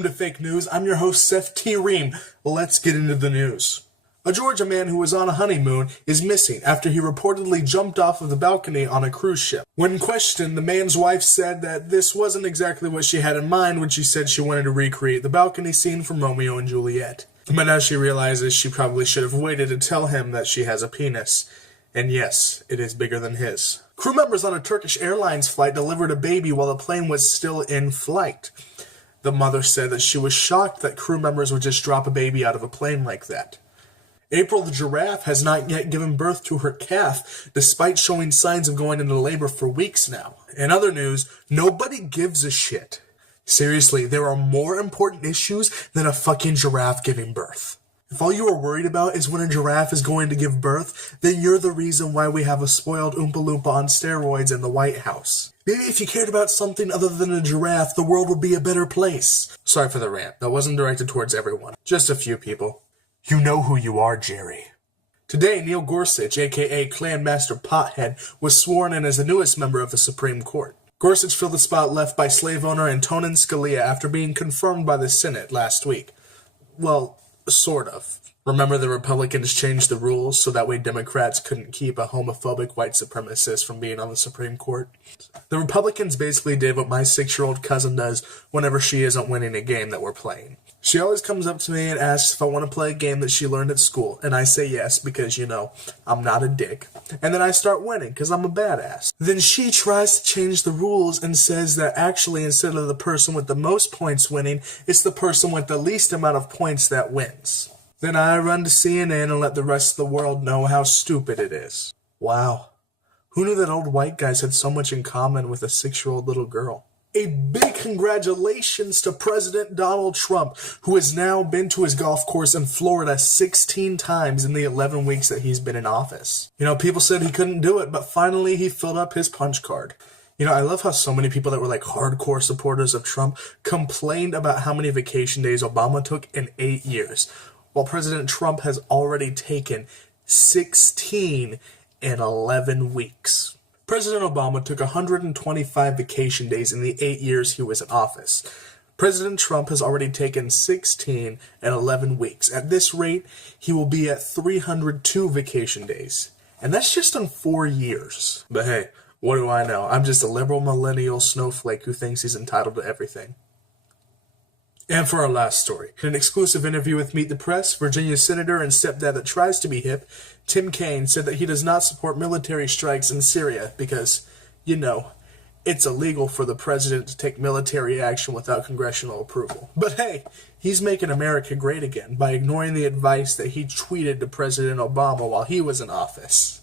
Welcome to Fake News. I'm your host, Seth T. Ream. Let's get into the news. A Georgia man who was on a honeymoon is missing after he reportedly jumped off of the balcony on a cruise ship. When questioned, the man's wife said that this wasn't exactly what she had in mind when she said she wanted to recreate the balcony scene from Romeo and Juliet. But now she realizes she probably should have waited to tell him that she has a penis. And yes, it is bigger than his. Crew members on a Turkish Airlines flight delivered a baby while the plane was still in flight. The mother said that she was shocked that crew members would just drop a baby out of a plane like that. April the giraffe has not yet given birth to her calf, despite showing signs of going into labor for weeks now. In other news, nobody gives a shit. Seriously, there are more important issues than a fucking giraffe giving birth. If all you are worried about is when a giraffe is going to give birth, then you're the reason why we have a spoiled Oompa Loompa on steroids in the White House. Maybe if you cared about something other than a giraffe, the world would be a better place. Sorry for the rant. That wasn't directed towards everyone. Just a few people. You know who you are, Jerry. Today, Neil Gorsuch, aka Clan Master Pothead, was sworn in as the newest member of the Supreme Court. Gorsuch filled the spot left by slave owner Antonin Scalia after being confirmed by the Senate last week. Well, sort of. Remember the Republicans changed the rules so that way Democrats couldn't keep a homophobic white supremacist from being on the Supreme Court? The Republicans basically did what my 6-year-old cousin does whenever she isn't winning a game that we're playing. She always comes up to me and asks if I want to play a game that she learned at school, and I say yes because, I'm not a dick. And then I start winning because I'm a badass. Then she tries to change the rules and says that actually instead of the person with the most points winning, it's the person with the least amount of points that wins. Then I run to CNN and let the rest of the world know how stupid it is. Wow. Who knew that old white guys had so much in common with a 6-year-old little girl? A big congratulations to President Donald Trump, who has now been to his golf course in Florida 16 times in the 11 weeks that he's been in office. People said he couldn't do it, but finally he filled up his punch card. I love how so many people that were like hardcore supporters of Trump complained about how many vacation days Obama took in 8 years, while President Trump has already taken 16 in 11 weeks. President Obama took 125 vacation days in the 8 years he was in office. President Trump has already taken 16 in 11 weeks. At this rate, he will be at 302 vacation days. And that's just in 4 years. But hey, what do I know? I'm just a liberal millennial snowflake who thinks he's entitled to everything. And for our last story, in an exclusive interview with Meet the Press, Virginia Senator and stepdad that tries to be hip, Tim Kaine, said that he does not support military strikes in Syria because, it's illegal for the president to take military action without congressional approval. But hey, he's making America great again by ignoring the advice that he tweeted to President Obama while he was in office.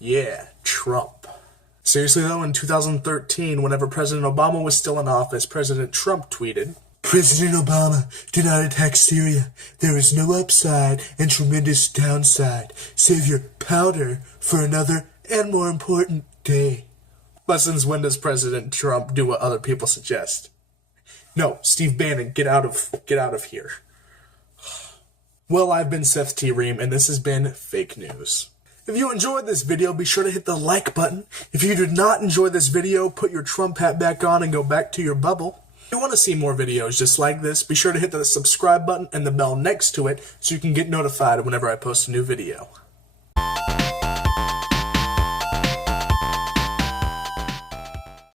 Yeah, Trump. Seriously though, in 2013, whenever President Obama was still in office, President Trump tweeted, "President Obama, do not attack Syria. There is no upside and tremendous downside. Save your powder for another and more important day." But since when does President Trump do what other people suggest? No, Steve Bannon, get out of here. Well, I've been Seth T. Ream, and this has been Fake News. If you enjoyed this video, be sure to hit the like button. If you did not enjoy this video, put your Trump hat back on and go back to your bubble. If you want to see more videos just like this, be sure to hit the subscribe button and the bell next to it so you can get notified whenever I post a new video.